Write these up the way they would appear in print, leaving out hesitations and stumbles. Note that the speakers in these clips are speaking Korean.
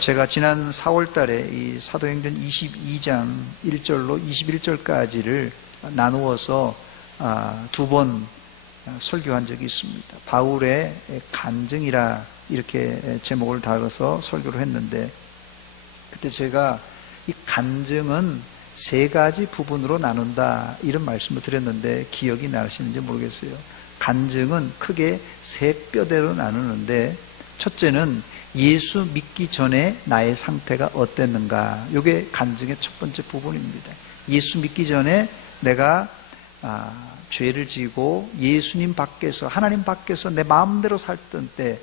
제가 지난 4월 달에 이 사도행전 22장 1절로 21절까지를 나누어서 두 번 설교한 적이 있습니다. 바울의 간증이라 이렇게 제목을 달아서 설교를 했는데, 그때 제가 이 간증은 세 가지 부분으로 나눈다 이런 말씀을 드렸는데 기억이 나시는지 모르겠어요. 간증은 크게 세 뼈대로 나누는데, 첫째는 예수 믿기 전에 나의 상태가 어땠는가, 이게 간증의 첫 번째 부분입니다. 예수 믿기 전에 내가 죄를 지고 예수님 밖에서, 하나님 밖에서 내 마음대로 살던 때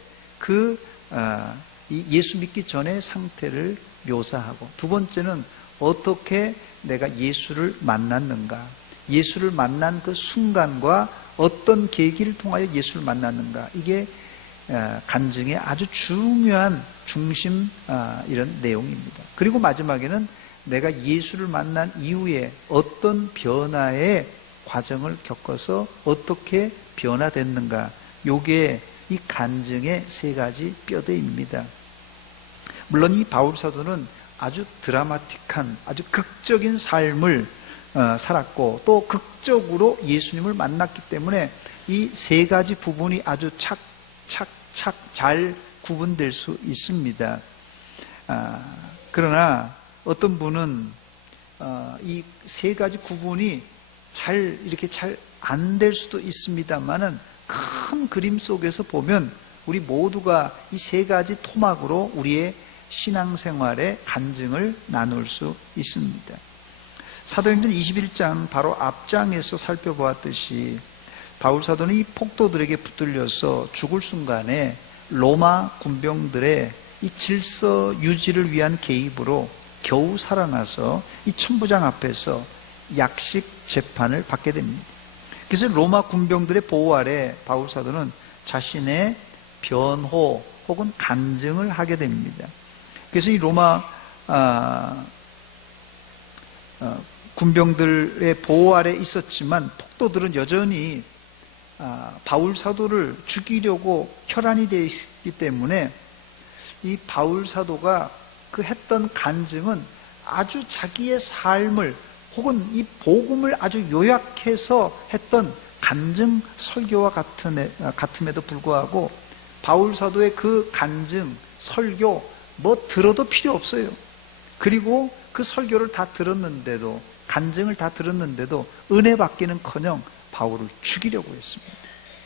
예수 믿기 전의 상태를 묘사하고, 두 번째는 어떻게 내가 예수를 만났는가, 예수를 만난 그 순간과 어떤 계기를 통하여 예수를 만났는가, 이게 간증의 아주 중요한 중심 이런 내용입니다. 그리고 마지막에는 내가 예수를 만난 이후에 어떤 변화의 과정을 겪어서 어떻게 변화됐는가, 요게 이 간증의 세 가지 뼈대입니다. 물론 이 바울 사도는 아주 드라마틱한, 아주 극적인 삶을 살았고, 또 극적으로 예수님을 만났기 때문에 이 세 가지 부분이 아주 착착 잘 구분될 수 있습니다. 그러나 어떤 분은 이 세 가지 구분이 이렇게 잘 안 될 수도 있습니다만은, 큰 그림 속에서 보면 우리 모두가 이 세 가지 토막으로 우리의 신앙생활의 간증을 나눌 수 있습니다. 사도행전 21장 바로 앞장에서 살펴보았듯이 바울 사도는 이 폭도들에게 붙들려서 죽을 순간에 로마 군병들의 이 질서 유지를 위한 개입으로 겨우 살아나서 이 천부장 앞에서 약식 재판을 받게 됩니다. 그래서 로마 군병들의 보호 아래 바울 사도는 자신의 변호 혹은 간증을 하게 됩니다. 그래서 이 로마 군병들의 보호 아래 있었지만 폭도들은 여전히 바울 사도를 죽이려고 혈안이 되어 있기 때문에 이 바울 사도가 그 했던 간증은 아주 자기의 삶을 혹은 이 복음을 아주 요약해서 했던 간증 설교와 같음에도 불구하고 바울 사도의 그 간증 설교 뭐 들어도 필요 없어요. 그리고 그 설교를 다 들었는데도, 간증을 다 들었는데도 은혜 받기는커녕 바울을 죽이려고 했습니다.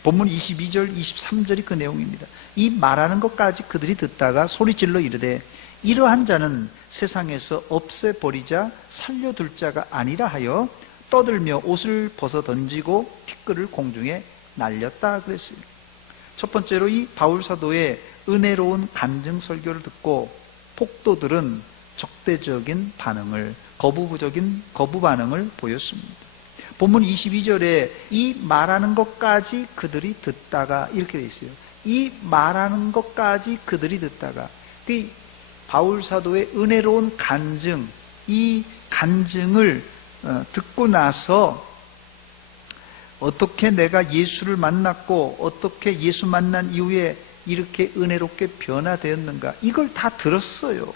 본문 22절, 23절이 그 내용입니다. 이 말하는 것까지 그들이 듣다가 소리질러 이르되 이러한 자는 세상에서 없애버리자 살려둘 자가 아니라 하여 떠들며 옷을 벗어 던지고 티끌을 공중에 날렸다 그랬어요. 첫 번째로 이 바울 사도의 은혜로운 간증 설교를 듣고 폭도들은 적대적인 반응을, 거부 반응을 보였습니다. 본문 22절에 이 말하는 것까지 그들이 듣다가 이렇게 되어 있어요. 이 말하는 것까지 그들이 듣다가, 그 바울 사도의 은혜로운 간증, 이 간증을 듣고 나서 어떻게 내가 예수를 만났고 어떻게 예수 만난 이후에 이렇게 은혜롭게 변화되었는가, 이걸 다 들었어요.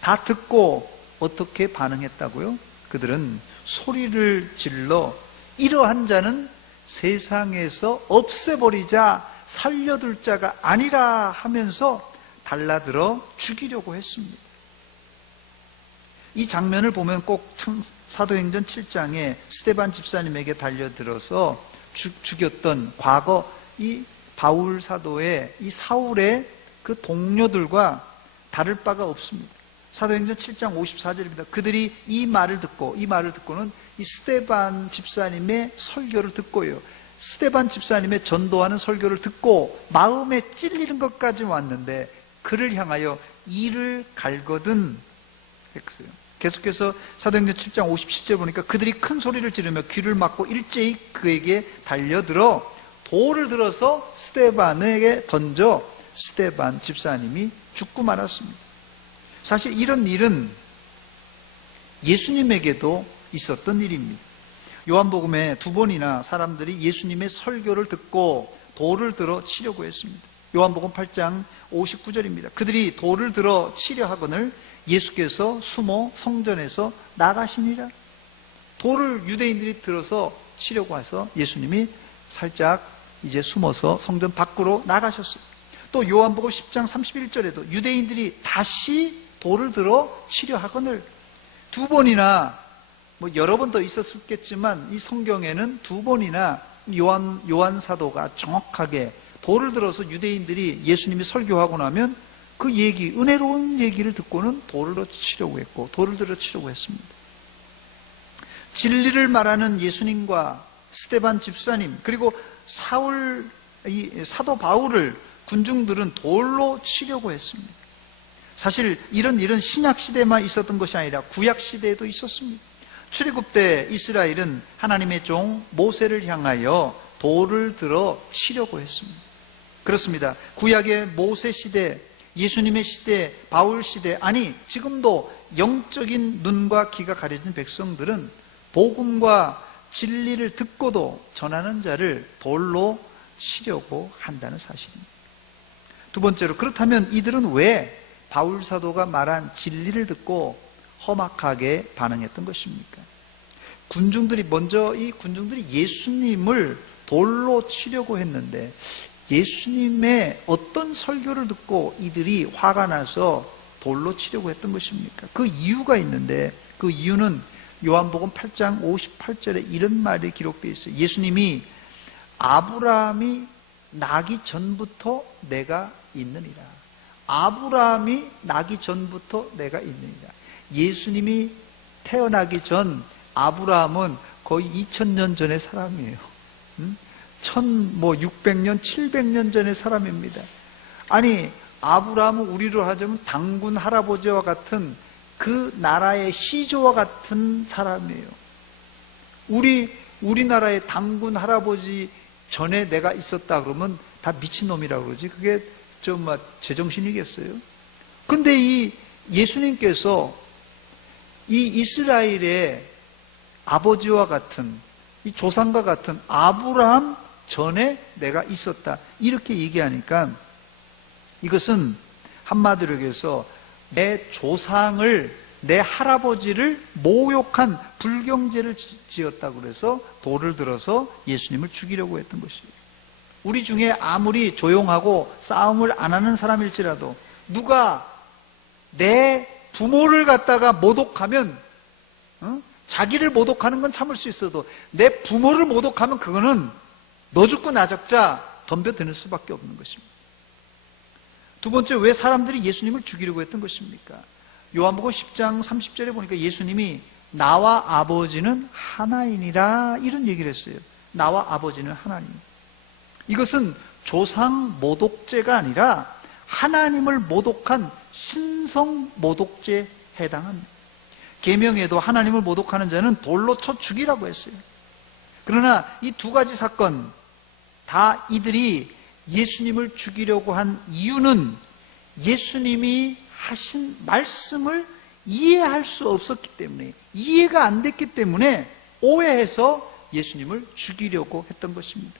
다 듣고 어떻게 반응했다고요? 그들은 소리를 질러 이러한 자는 세상에서 없애버리자 살려둘 자가 아니라 하면서 달라들어 죽이려고 했습니다. 이 장면을 보면 꼭 사도행전 7장에 스데반 집사님에게 달려들어서 죽였던 과거 이 바울 사도의, 이 사울의 그 동료들과 다를 바가 없습니다. 사도행전 7장 54절입니다. 그들이 이 말을 듣고는 이 스데반 집사님의 설교를 듣고요, 스데반 집사님의 전도하는 설교를 듣고 마음에 찔리는 것까지 왔는데 그를 향하여 이를 갈거든 했어요. 계속해서 사도행전 7장 57절 보니까 그들이 큰 소리를 지르며 귀를 막고 일제히 그에게 달려들어 돌을 들어서 스데반에게 던져 스데반 집사님이 죽고 말았습니다. 사실 이런 일은 예수님에게도 있었던 일입니다. 요한복음에 두 번이나 사람들이 예수님의 설교를 듣고 돌을 들어 치려고 했습니다. 요한복음 8장 59절입니다. 그들이 돌을 들어 치려 하거늘 예수께서 숨어 성전에서 나가시니라. 돌을 유대인들이 들어서 치려고 해서 예수님이 살짝 이제 숨어서 성전 밖으로 나가셨어요. 또 요한복음 10장 31절에도 유대인들이 다시 돌을 들어 치려 하거늘, 두 번이나 여러 번 더 있었겠지만 이 성경에는 두 번이나 요한 사도가 정확하게 돌을 들어서 유대인들이 예수님이 설교하고 나면 그 얘기, 은혜로운 얘기를 듣고는 돌을 들어 치려고 했고 돌을 들어 치려고 했습니다. 진리를 말하는 예수님과 스데반 집사님, 그리고 사도 바울을 군중들은 돌로 치려고 했습니다. 사실 이런 일은 신약 시대만 있었던 것이 아니라 구약 시대에도 있었습니다. 출애굽 때 이스라엘은 하나님의 종 모세를 향하여 돌을 들어 치려고 했습니다. 그렇습니다. 구약의 모세 시대, 예수님의 시대, 바울 시대, 아니 지금도 영적인 눈과 귀가 가려진 백성들은 복음과 진리를 듣고도 전하는 자를 돌로 치려고 한다는 사실입니다. 두 번째로, 그렇다면 이들은 왜 바울 사도가 말한 진리를 듣고 험악하게 반응했던 것입니까? 이 군중들이 예수님을 돌로 치려고 했는데 예수님의 어떤 설교를 듣고 이들이 화가 나서 돌로 치려고 했던 것입니까? 그 이유가 있는데 그 이유는 요한복음 8장 58절에 이런 말이 기록되어 있어요. 예수님이 아브라함이 나기 전부터 내가 있느니라. 아브라함이 나기 전부터 내가 있느니라. 예수님이 태어나기 전 아브라함은 거의 2000년 전의 사람이에요. 1600년, 700년 전의 사람입니다. 아니, 아브라함은 우리로 하자면 당군 할아버지와 같은 그 나라의 시조와 같은 사람이에요. 우리나라의 당군 할아버지 전에 내가 있었다 그러면 다 미친놈이라고 그러지. 그게 제정신이겠어요? 근데 이 예수님께서 이 이스라엘의 아버지와 같은, 이 조상과 같은 아브라함 전에 내가 있었다, 이렇게 얘기하니까 이것은 한마디로 해서 내 조상을, 내 할아버지를 모욕한 불경죄를 지었다고 그래서 돌을 들어서 예수님을 죽이려고 했던 것이에요. 우리 중에 아무리 조용하고 싸움을 안 하는 사람일지라도 누가 내 부모를 갖다가 모독하면, 자기를 모독하는 건 참을 수 있어도 내 부모를 모독하면 그거는 너 죽고 나 적자 덤벼드는 수밖에 없는 것입니다. 두 번째, 왜 사람들이 예수님을 죽이려고 했던 것입니까? 요한복음 10장 30절에 보니까 예수님이 나와 아버지는 하나이니라, 이런 얘기를 했어요. 나와 아버지는 하나님. 이것은 조상 모독죄가 아니라 하나님을 모독한 신성 모독죄에 해당합니다. 계명에도 하나님을 모독하는 자는 돌로 쳐 죽이라고 했어요. 그러나 이 두 가지 사건 다 이들이 예수님을 죽이려고 한 이유는 예수님이 하신 말씀을 이해할 수 없었기 때문에, 이해가 안 됐기 때문에 오해해서 예수님을 죽이려고 했던 것입니다.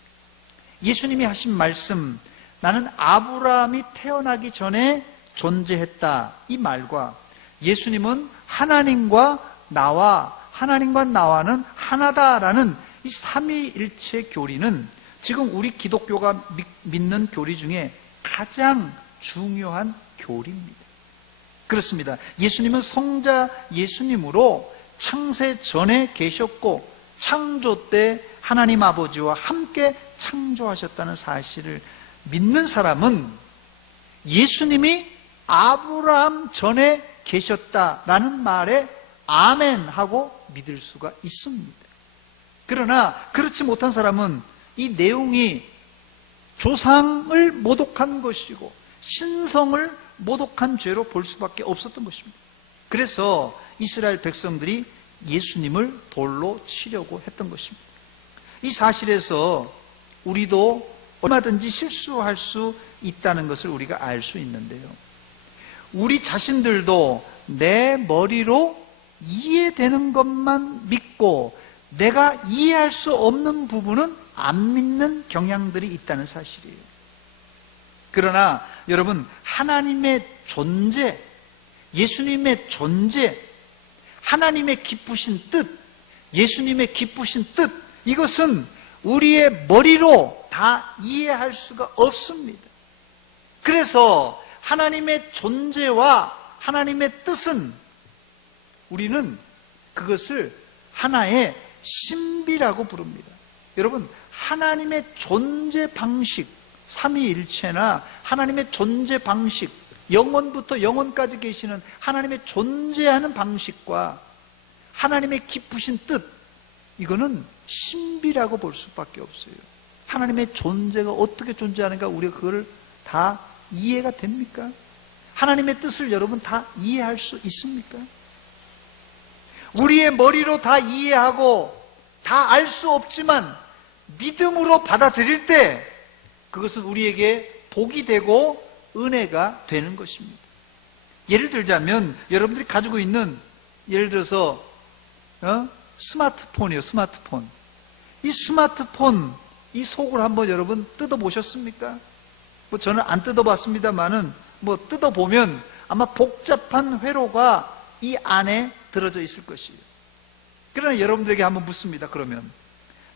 예수님이 하신 말씀, 나는 아브라함이 태어나기 전에 존재했다, 이 말과 예수님은 하나님과 나와는 하나다라는 이 삼위일체 교리는 지금 우리 기독교가 믿는 교리 중에 가장 중요한 교리입니다. 그렇습니다. 예수님은 성자 예수님으로 창세 전에 계셨고 창조 때 하나님 아버지와 함께 창조하셨다는 사실을 믿는 사람은 예수님이 아브라함 전에 계셨다라는 말에 아멘 하고 믿을 수가 있습니다. 그러나 그렇지 못한 사람은 이 내용이 조상을 모독한 것이고 신성을 모독한 죄로 볼 수밖에 없었던 것입니다. 그래서 이스라엘 백성들이 예수님을 돌로 치려고 했던 것입니다. 이 사실에서 우리도 얼마든지 실수할 수 있다는 것을 우리가 알 수 있는데요. 우리 자신들도 내 머리로 이해되는 것만 믿고 내가 이해할 수 없는 부분은 안 믿는 경향들이 있다는 사실이에요. 그러나 여러분, 하나님의 존재, 예수님의 존재, 하나님의 기쁘신 뜻, 예수님의 기쁘신 뜻, 이것은 우리의 머리로 다 이해할 수가 없습니다. 그래서 하나님의 존재와 하나님의 뜻은 우리는 그것을 하나의 신비라고 부릅니다. 여러분, 하나님의 존재 방식, 삼위일체나 하나님의 존재 방식, 영원부터 영원까지 계시는 하나님의 존재하는 방식과 하나님의 기쁘신 뜻, 이거는 신비라고 볼 수밖에 없어요. 하나님의 존재가 어떻게 존재하는가, 우리가 그거를 다 이해가 됩니까? 하나님의 뜻을 여러분 다 이해할 수 있습니까? 우리의 머리로 다 이해하고 다 알 수 없지만 믿음으로 받아들일 때 그것은 우리에게 복이 되고 은혜가 되는 것입니다. 예를 들자면 여러분들이 가지고 있는, 예를 들어서 스마트폰이요. 스마트폰. 이 스마트폰 이 속을 한번 여러분 뜯어보셨습니까? 뭐 저는 안 뜯어봤습니다만은 뭐 뜯어보면 아마 복잡한 회로가 이 안에 들어져 있을 것이에요. 그러나 여러분들에게 한번 묻습니다. 그러면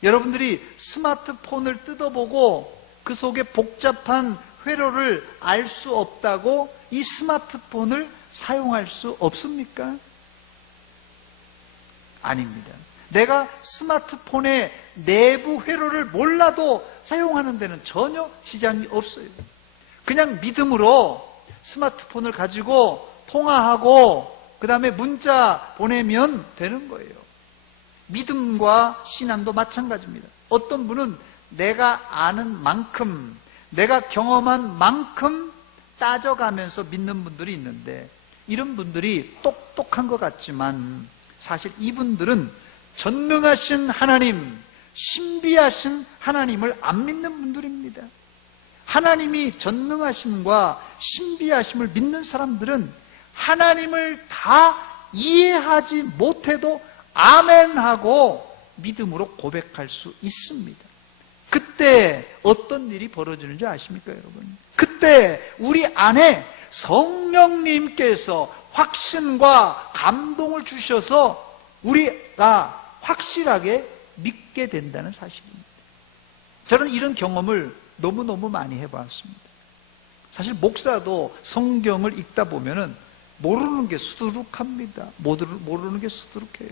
여러분들이 스마트폰을 뜯어보고 그 속에 복잡한 회로를 알 수 없다고 이 스마트폰을 사용할 수 없습니까? 아닙니다. 내가 스마트폰의 내부 회로를 몰라도 사용하는 데는 전혀 지장이 없어요. 그냥 믿음으로 스마트폰을 가지고 통화하고 그 다음에 문자 보내면 되는 거예요. 믿음과 신앙도 마찬가지입니다. 어떤 분은 내가 아는 만큼, 내가 경험한 만큼 따져가면서 믿는 분들이 있는데, 이런 분들이 똑똑한 것 같지만 사실 이분들은 전능하신 하나님, 신비하신 하나님을 안 믿는 분들입니다. 하나님이 전능하심과 신비하심을 믿는 사람들은 하나님을 다 이해하지 못해도 아멘하고 믿음으로 고백할 수 있습니다. 그때 어떤 일이 벌어지는지 아십니까, 여러분? 그때 우리 안에 성령님께서 확신과 감동을 주셔서 우리가 확실하게 믿게 된다는 사실입니다. 저는 이런 경험을 너무너무 많이 해봤습니다. 사실 목사도 성경을 읽다 보면은 모르는 게 수두룩합니다. 모르는 게 수두룩해요.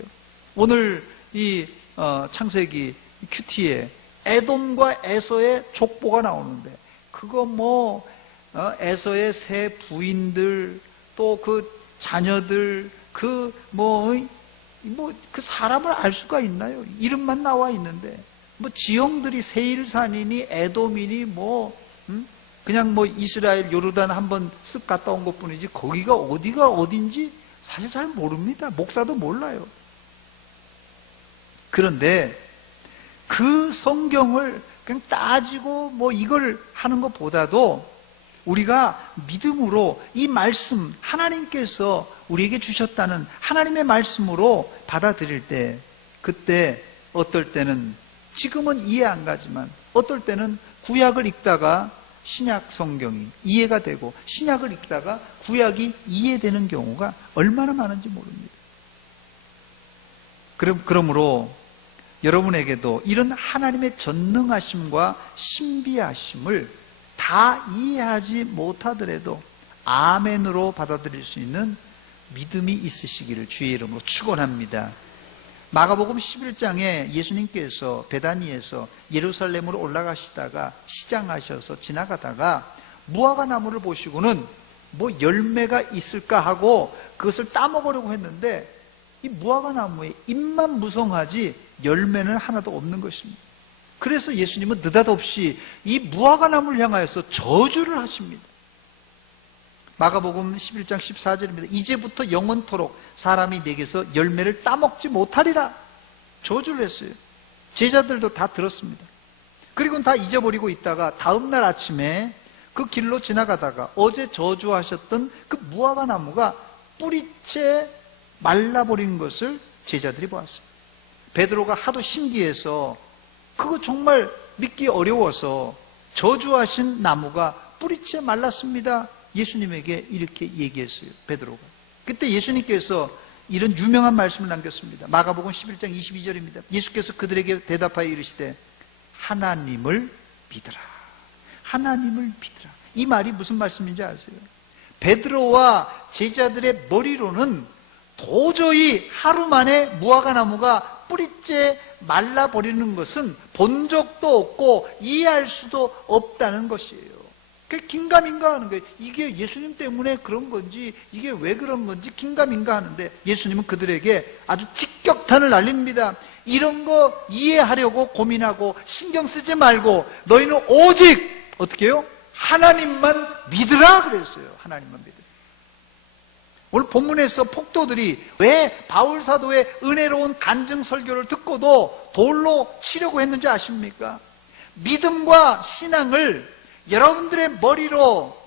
오늘 이 창세기 큐티에 에돔과 에서의 족보가 나오는데, 그거 뭐 에서의 세 부인들, 또 그 자녀들, 그 사람을 알 수가 있나요? 이름만 나와 있는데, 뭐 지형들이 세일산이니 에돔이니 그냥 이스라엘 요르단 한번 쓱 갔다 온 것뿐이지 거기가 어디가 어딘지 사실 잘 모릅니다. 목사도 몰라요. 그런데 그 성경을 그냥 따지고 이걸 하는 것보다도 우리가 믿음으로 이 말씀, 하나님께서 우리에게 주셨다는 하나님의 말씀으로 받아들일 때, 그때 어떨 때는 지금은 이해 안 가지만 어떨 때는 구약을 읽다가 신약 성경이 이해가 되고 신약을 읽다가 구약이 이해되는 경우가 얼마나 많은지 모릅니다. 그러므로 여러분에게도 이런 하나님의 전능하심과 신비하심을 다 이해하지 못하더라도 아멘으로 받아들일 수 있는 믿음이 있으시기를 주의 이름으로 축원합니다. 마가복음 11장에 예수님께서 베다니에서 예루살렘으로 올라가시다가 시장하셔서 지나가다가 무화과 나무를 보시고는 열매가 있을까 하고 그것을 따먹으려고 했는데, 이 무화과 나무에 잎만 무성하지 열매는 하나도 없는 것입니다. 그래서 예수님은 느닷없이 이 무화과 나무를 향하여서 저주를 하십니다. 마가복음 11장 14절입니다. 이제부터 영원토록 사람이 내게서 열매를 따먹지 못하리라 저주를 했어요. 제자들도 다 들었습니다. 그리고는 다 잊어버리고 있다가 다음날 아침에 그 길로 지나가다가 어제 저주하셨던 그 무화과 나무가 뿌리채 말라버린 것을 제자들이 보았습니다. 베드로가 하도 신기해서 그거 정말 믿기 어려워서 저주하신 나무가 뿌리째 말랐습니다. 예수님에게 이렇게 얘기했어요. 베드로가. 그때 예수님께서 이런 유명한 말씀을 남겼습니다. 마가복음 11장 22절입니다. 예수께서 그들에게 대답하여 이르시되 하나님을 믿으라. 하나님을 믿으라. 이 말이 무슨 말씀인지 아세요? 베드로와 제자들의 머리로는 도저히 하루 만에 무화과나무가 뿌리째 말라버리는 것은 본 적도 없고 이해할 수도 없다는 것이에요. 긴가민가 하는 거예요. 이게 예수님 때문에 그런 건지 이게 왜 그런 건지 긴가민가 하는데 예수님은 그들에게 아주 직격탄을 날립니다. 이런 거 이해하려고 고민하고 신경 쓰지 말고 너희는 오직 어떻게 해요? 하나님만 믿으라 그랬어요. 하나님만 믿으라. 오늘 본문에서 폭도들이 왜 바울 사도의 은혜로운 간증 설교를 듣고도 돌로 치려고 했는지 아십니까? 믿음과 신앙을 여러분들의 머리로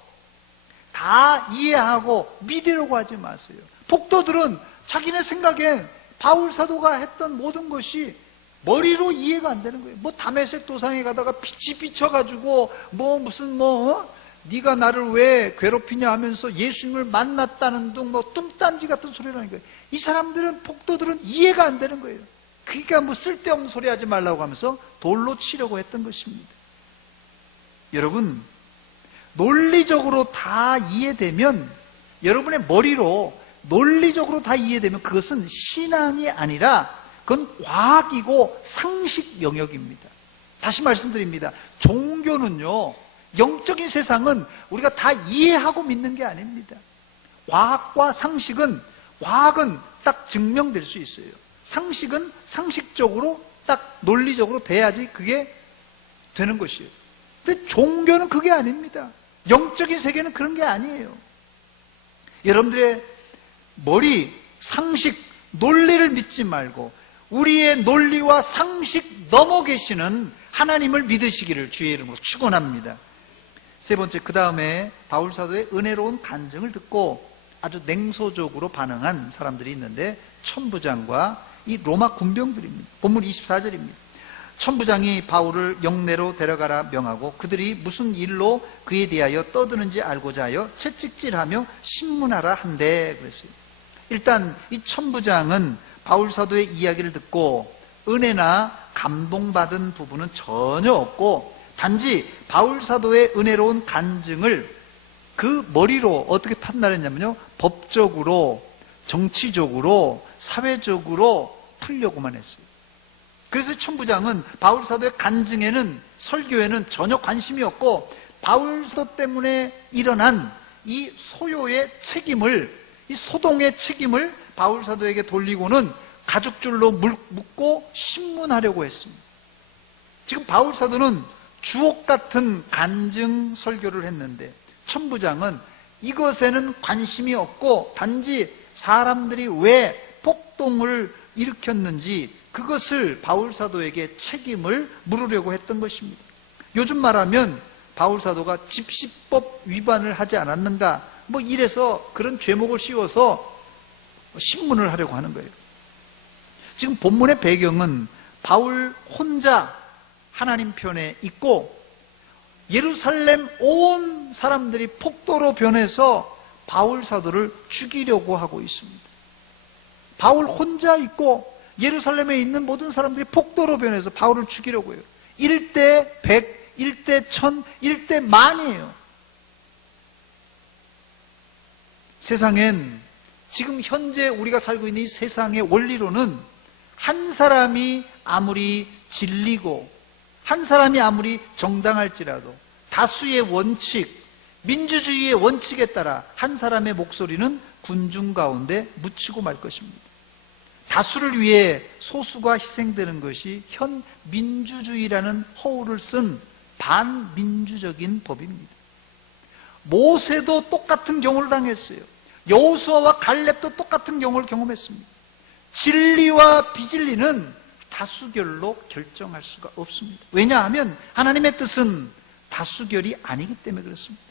다 이해하고 믿으려고 하지 마세요. 폭도들은 자기네 생각엔 바울 사도가 했던 모든 것이 머리로 이해가 안 되는 거예요. 뭐 다메섹 도상에 가다가 빛이 비쳐가지고 네가 나를 왜 괴롭히냐 하면서 예수님을 만났다는 등 뚱딴지 같은 소리를 하는 거예요. 이 사람들은 폭도들은 이해가 안 되는 거예요. 그러니까 쓸데없는 소리 하지 말라고 하면서 돌로 치려고 했던 것입니다. 여러분, 논리적으로 다 이해되면, 여러분의 머리로 논리적으로 다 이해되면 그것은 신앙이 아니라 그건 과학이고 상식 영역입니다. 다시 말씀드립니다. 종교는요, 영적인 세상은 우리가 다 이해하고 믿는 게 아닙니다. 과학과 상식은, 과학은 딱 증명될 수 있어요. 상식은 상식적으로 딱 논리적으로 돼야지 그게 되는 것이에요. 근데 종교는 그게 아닙니다. 영적인 세계는 그런 게 아니에요. 여러분들의 머리, 상식, 논리를 믿지 말고 우리의 논리와 상식 넘어 계시는 하나님을 믿으시기를 주의 이름으로 축원합니다. 세 번째, 그 다음에 바울 사도의 은혜로운 간증을 듣고 아주 냉소적으로 반응한 사람들이 있는데 천부장과 이 로마 군병들입니다. 본문 24절입니다. 천부장이 바울을 영내로 데려가라 명하고 그들이 무슨 일로 그에 대하여 떠드는지 알고자 하여 채찍질하며 신문하라 한대 그랬어요. 일단 이 천부장은 바울 사도의 이야기를 듣고 은혜나 감동받은 부분은 전혀 없고 단지 바울 사도의 은혜로운 간증을 그 머리로 어떻게 판단했냐면요, 법적으로, 정치적으로, 사회적으로 풀려고만 했어요. 그래서 천부장은 바울 사도의 간증에는, 설교에는 전혀 관심이 없고 바울 사도 때문에 일어난 이 소요의 책임을, 이 소동의 책임을 바울 사도에게 돌리고는 가죽줄로 묶고 신문하려고 했습니다. 지금 바울 사도는 주옥 같은 간증 설교를 했는데 천부장은 이것에는 관심이 없고 단지 사람들이 왜 폭동을 일으켰는지 그것을 바울 사도에게 책임을 물으려고 했던 것입니다. 요즘 말하면 바울 사도가 집시법 위반을 하지 않았는가 이래서 그런 죄목을 씌워서 신문을 하려고 하는 거예요. 지금 본문의 배경은 바울 혼자 하나님 편에 있고 예루살렘 온 사람들이 폭도로 변해서 바울 사도를 죽이려고 하고 있습니다. 바울 혼자 있고 예루살렘에 있는 모든 사람들이 폭도로 변해서 바울을 죽이려고 해요. 1대 100, 1대 1000, 1대 만이에요. 세상엔 지금 현재 우리가 살고 있는 이 세상의 원리로는 한 사람이 아무리 진리고 한 사람이 아무리 정당할지라도 다수의 원칙, 민주주의의 원칙에 따라 한 사람의 목소리는 군중 가운데 묻히고 말 것입니다. 다수를 위해 소수가 희생되는 것이 현 민주주의라는 허울을 쓴 반민주적인 법입니다. 모세도 똑같은 경우를 당했어요. 여호수아와 갈렙도 똑같은 경우를 경험했습니다. 진리와 비진리는 다수결로 결정할 수가 없습니다. 왜냐하면 하나님의 뜻은 다수결이 아니기 때문에 그렇습니다.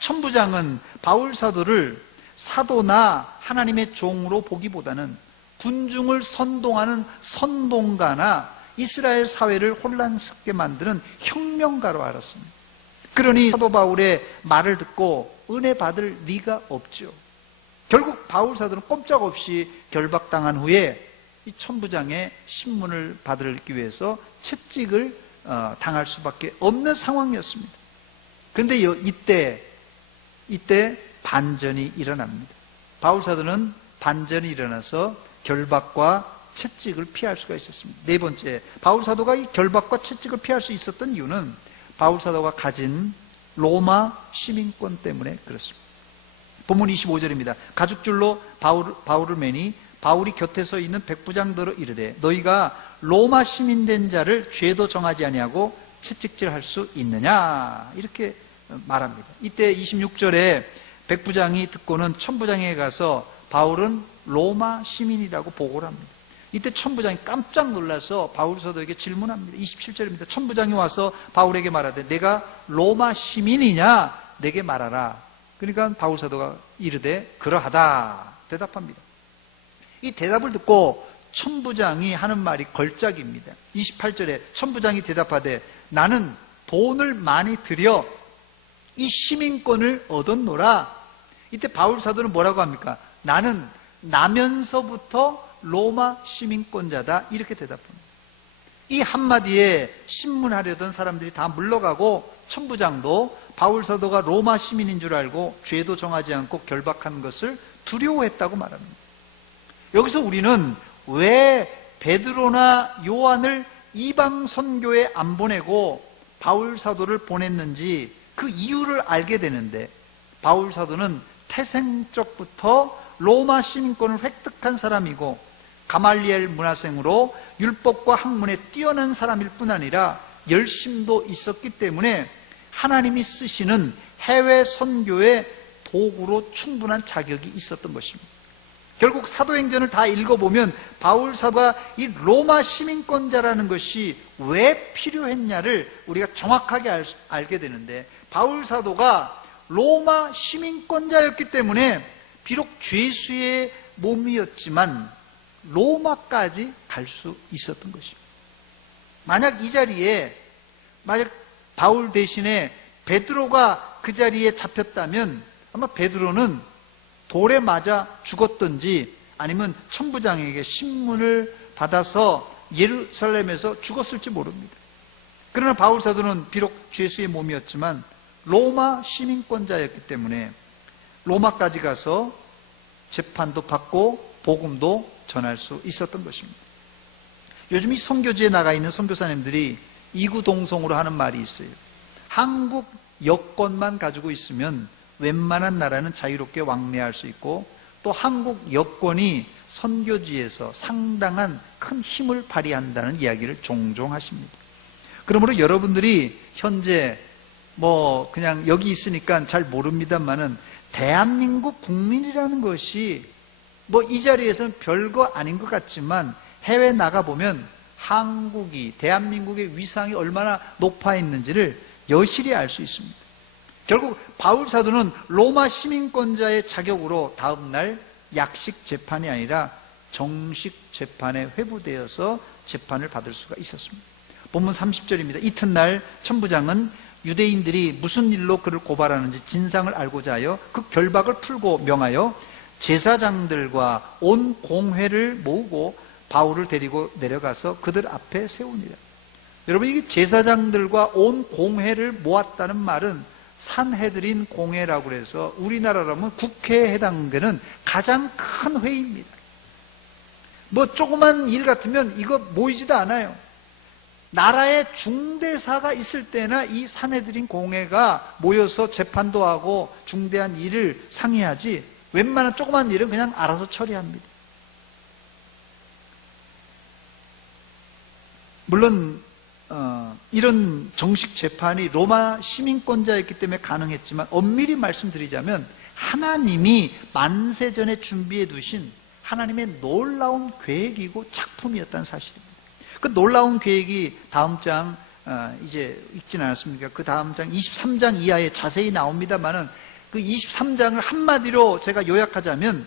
천부장은 바울 사도를 사도나 하나님의 종으로 보기보다는 군중을 선동하는 선동가나 이스라엘 사회를 혼란스럽게 만드는 혁명가로 알았습니다. 그러니 사도 바울의 말을 듣고 은혜 받을 리가 없죠. 결국 바울 사도는 꼼짝없이 결박당한 후에 이 천부장의 신문을 받기 위해서 채찍을 당할 수밖에 없는 상황이었습니다. 그런데 이때 반전이 일어납니다. 바울 사도는 반전이 일어나서 결박과 채찍을 피할 수가 있었습니다. 네 번째, 바울 사도가 이 결박과 채찍을 피할 수 있었던 이유는 바울 사도가 가진 로마 시민권 때문에 그렇습니다. 본문 25절입니다. 가죽줄로 바울을 매니 바울이 곁에 서 있는 백부장들로 이르되 너희가 로마 시민된 자를 죄도 정하지 아니하고 채찍질할 수 있느냐 이렇게 말합니다. 이때 26절에 백부장이 듣고는 천부장에게 가서 바울은 로마 시민이라고 보고를 합니다. 이때 천부장이 깜짝 놀라서 바울 사도에게 질문합니다. 27절입니다. 천부장이 와서 바울에게 말하되 내가 로마 시민이냐 내게 말하라. 그러니까 바울 사도가 이르되 그러하다 대답합니다. 이 대답을 듣고 천부장이 하는 말이 걸작입니다. 28절에 천부장이 대답하되 나는 돈을 많이 들여 이 시민권을 얻었노라. 이때 바울 사도는 뭐라고 합니까? 나는 나면서부터 로마 시민권자다 이렇게 대답합니다. 이 한마디에 신문하려던 사람들이 다 물러가고 천부장도 바울 사도가 로마 시민인 줄 알고 죄도 정하지 않고 결박한 것을 두려워했다고 말합니다. 여기서 우리는 왜 베드로나 요한을 이방 선교에 안 보내고 바울 사도를 보냈는지 그 이유를 알게 되는데, 바울 사도는 태생적부터 로마 시민권을 획득한 사람이고 가말리엘 문화생으로 율법과 학문에 뛰어난 사람일 뿐 아니라 열심도 있었기 때문에 하나님이 쓰시는 해외 선교의 도구로 충분한 자격이 있었던 것입니다. 결국 사도행전을 다 읽어보면 바울 사도가 이 로마 시민권자라는 것이 왜 필요했냐를 우리가 정확하게 알게 되는데, 바울 사도가 로마 시민권자였기 때문에 비록 죄수의 몸이었지만 로마까지 갈 수 있었던 것입니다. 만약 이 자리에 바울 대신에 베드로가 그 자리에 잡혔다면 아마 베드로는 돌에 맞아 죽었든지 아니면 천부장에게 신문을 받아서 예루살렘에서 죽었을지 모릅니다. 그러나 바울 사도는 비록 죄수의 몸이었지만 로마 시민권자였기 때문에 로마까지 가서 재판도 받고 복음도 전할 수 있었던 것입니다. 요즘 이 선교지에 나가 있는 선교사님들이 이구동성으로 하는 말이 있어요. 한국 여권만 가지고 있으면 웬만한 나라는 자유롭게 왕래할 수 있고, 또 한국 여권이 선교지에서 상당한 큰 힘을 발휘한다는 이야기를 종종 하십니다. 그러므로 여러분들이 현재 그냥 여기 있으니까 잘 모릅니다만은 대한민국 국민이라는 것이 이 자리에서는 별거 아닌 것 같지만 해외 나가보면 대한민국의 위상이 얼마나 높아 있는지를 여실히 알 수 있습니다. 결국 바울 사도는 로마 시민권자의 자격으로 다음날 약식 재판이 아니라 정식 재판에 회부되어서 재판을 받을 수가 있었습니다. 본문 30절입니다. 이튿날 천부장은 유대인들이 무슨 일로 그를 고발하는지 진상을 알고자 하여 그 결박을 풀고 명하여 제사장들과 온 공회를 모으고 바울을 데리고 내려가서 그들 앞에 세우니라. 여러분, 이게 제사장들과 온 공회를 모았다는 말은 산헤드린 공회라고 해서 우리나라라면 국회에 해당되는 가장 큰 회의입니다. 조그만 일 같으면 이거 모이지도 않아요. 나라의 중대사가 있을 때나 이 산헤드린 공회가 모여서 재판도 하고 중대한 일을 상의하지, 웬만한 조그만 일은 그냥 알아서 처리합니다. 물론 이런 정식 재판이 로마 시민권자였기 때문에 가능했지만, 엄밀히 말씀드리자면 하나님이 만세전에 준비해 두신 하나님의 놀라운 계획이고 작품이었다는 사실입니다. 그 놀라운 계획이 다음 장 이제 읽진 않았습니까? 그 다음 장 23장 이하에 자세히 나옵니다만은 그 23장을 한마디로 제가 요약하자면,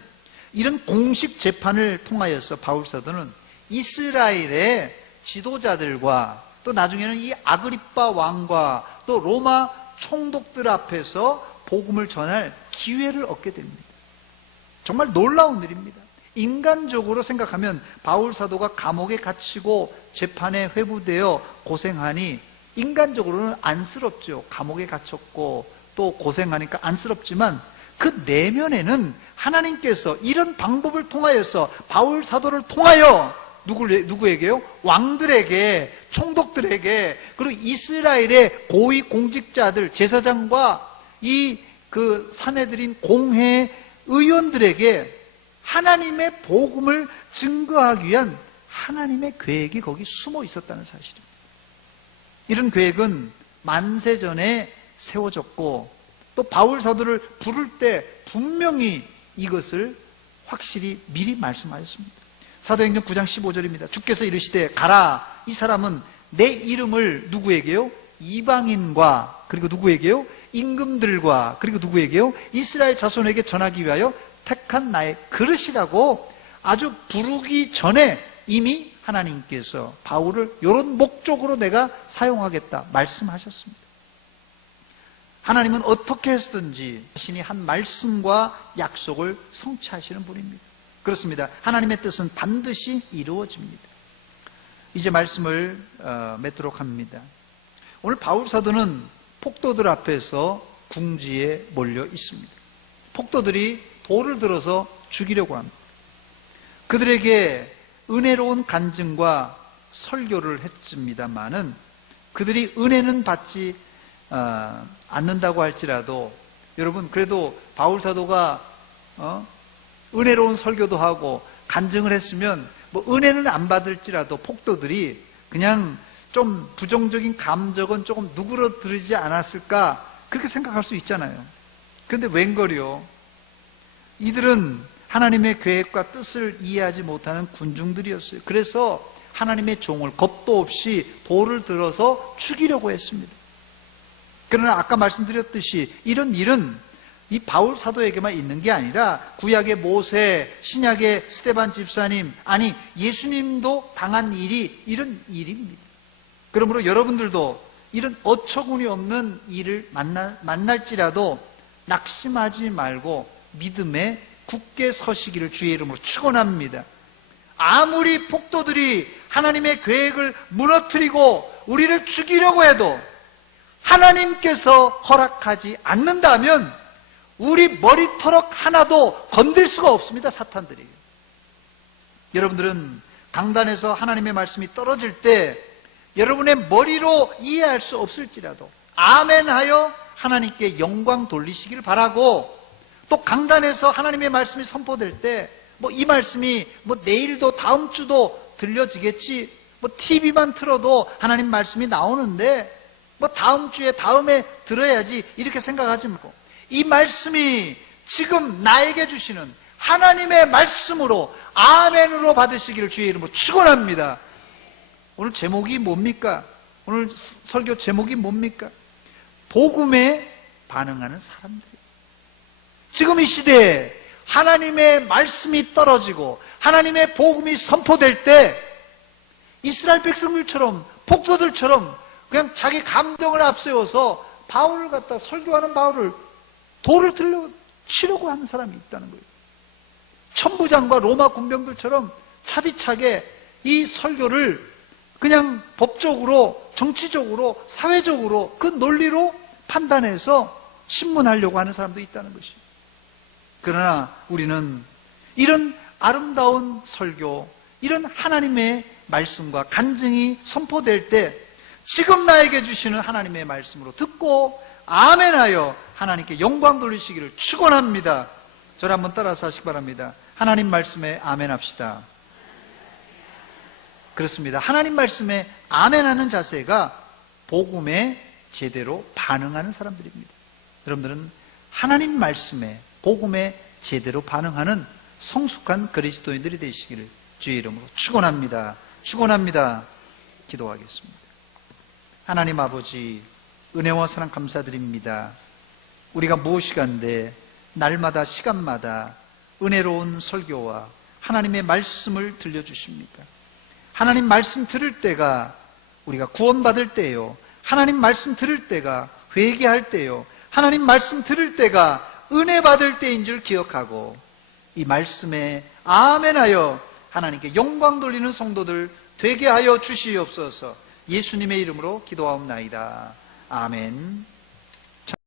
이런 공식 재판을 통하여서 바울 사도는 이스라엘의 지도자들과 또 나중에는 이 아그리빠 왕과 또 로마 총독들 앞에서 복음을 전할 기회를 얻게 됩니다. 정말 놀라운 일입니다. 인간적으로 생각하면 바울 사도가 감옥에 갇히고 재판에 회부되어 고생하니 인간적으로는 안쓰럽죠. 감옥에 gat혔고 또 고생하니까 안쓰럽지만 그 내면에는 하나님께서 이런 방법을 통하여서 바울 사도를 통하여 누구에게요? 왕들에게, 총독들에게, 그리고 이스라엘의 고위 공직자들, 제사장과 그 사내들인 공회 의원들에게 하나님의 복음을 증거하기 위한 하나님의 계획이 거기 숨어 있었다는 사실입니다. 이런 계획은 만세전에 세워졌고 또 바울 사도를 부를 때 분명히 이것을 확실히 미리 말씀하셨습니다. 사도행전 9장 15절입니다. 주께서 이르시되 가라, 이 사람은 내 이름을 누구에게요? 이방인과 그리고 누구에게요? 임금들과 그리고 누구에게요? 이스라엘 자손에게 전하기 위하여 택한 나의 그릇이라고 아주 부르기 전에 이미 하나님께서 바울을 이런 목적으로 내가 사용하겠다 말씀하셨습니다. 하나님은 어떻게 해서든지 자신이 한 말씀과 약속을 성취하시는 분입니다. 그렇습니다. 하나님의 뜻은 반드시 이루어집니다. 이제 말씀을 맺도록 합니다. 오늘 바울 사도는 폭도들 앞에서 궁지에 몰려 있습니다. 폭도들이 돌을 들어서 죽이려고 합니다. 그들에게 은혜로운 간증과 설교를 했습니다마는 그들이 은혜는 받지 않는다고 할지라도 여러분 그래도 바울 사도가 은혜로운 설교도 하고 간증을 했으면 뭐 은혜는 안 받을지라도 폭도들이 그냥 좀 부정적인 감정은 조금 누그러들지 않았을까 그렇게 생각할 수 있잖아요. 그런데 웬걸요? 이들은 하나님의 계획과 뜻을 이해하지 못하는 군중들이었어요. 그래서 하나님의 종을 겁도 없이 돌을 들어서 죽이려고 했습니다. 그러나 아까 말씀드렸듯이 이런 일은 이 바울 사도에게만 있는 게 아니라 구약의 모세, 신약의 스데반 집사님, 아니 예수님도 당한 일이 이런 일입니다. 그러므로 여러분들도 이런 어처구니 없는 일을 만날지라도 낙심하지 말고 믿음에 굳게 서시기를 주의 이름으로 축원합니다. 아무리 폭도들이 하나님의 계획을 무너뜨리고 우리를 죽이려고 해도 하나님께서 허락하지 않는다면 우리 머리털럭 하나도 건들 수가 없습니다. 사탄들이. 여러분들은 강단에서 하나님의 말씀이 떨어질 때 여러분의 머리로 이해할 수 없을지라도 아멘하여 하나님께 영광 돌리시길 바라고, 또 강단에서 하나님의 말씀이 선포될 때 뭐 이 말씀이 뭐 내일도 다음 주도 들려지겠지, 뭐 TV만 틀어도 하나님 말씀이 나오는데 뭐 다음 주에 다음에 들어야지 이렇게 생각하지 말고 이 말씀이 지금 나에게 주시는 하나님의 말씀으로 아멘으로 받으시기를 주의 이름으로 축원합니다. 오늘 제목이 뭡니까? 오늘 설교 제목이 뭡니까? 복음에 반응하는 사람들. 지금 이 시대에 하나님의 말씀이 떨어지고 하나님의 복음이 선포될 때 이스라엘 백성들처럼 폭도들처럼 그냥 자기 감정을 앞세워서 바울을 갖다 설교하는 바울을 돌을 들려 치려고 하는 사람이 있다는 거예요. 천부장과 로마 군병들처럼 차디차게 이 설교를 그냥 법적으로, 정치적으로, 사회적으로 그 논리로 판단해서 신문하려고 하는 사람도 있다는 것이에요. 그러나 우리는 이런 아름다운 설교, 이런 하나님의 말씀과 간증이 선포될 때 지금 나에게 주시는 하나님의 말씀으로 듣고 아멘하여 하나님께 영광 돌리시기를 축원합니다. 저를 한번 따라서 하시기 바랍니다. 하나님 말씀에 아멘합시다. 그렇습니다. 하나님 말씀에 아멘하는 자세가 복음에 제대로 반응하는 사람들입니다. 여러분들은 하나님 말씀에 복음에 제대로 반응하는 성숙한 그리스도인들이 되시기를 주의 이름으로 축원합니다. 축원합니다. 기도하겠습니다. 하나님 아버지, 은혜와 사랑 감사드립니다. 우리가 무엇이간데 날마다 시간마다 은혜로운 설교와 하나님의 말씀을 들려주십니다. 하나님 말씀 들을 때가 우리가 구원받을 때요, 하나님 말씀 들을 때가 회개할 때요, 하나님 말씀 들을 때가 은혜 받을 때인 줄 기억하고 이 말씀에 아멘하여 하나님께 영광 돌리는 성도들 되게 하여 주시옵소서. 예수님의 이름으로 기도하옵나이다. 아멘.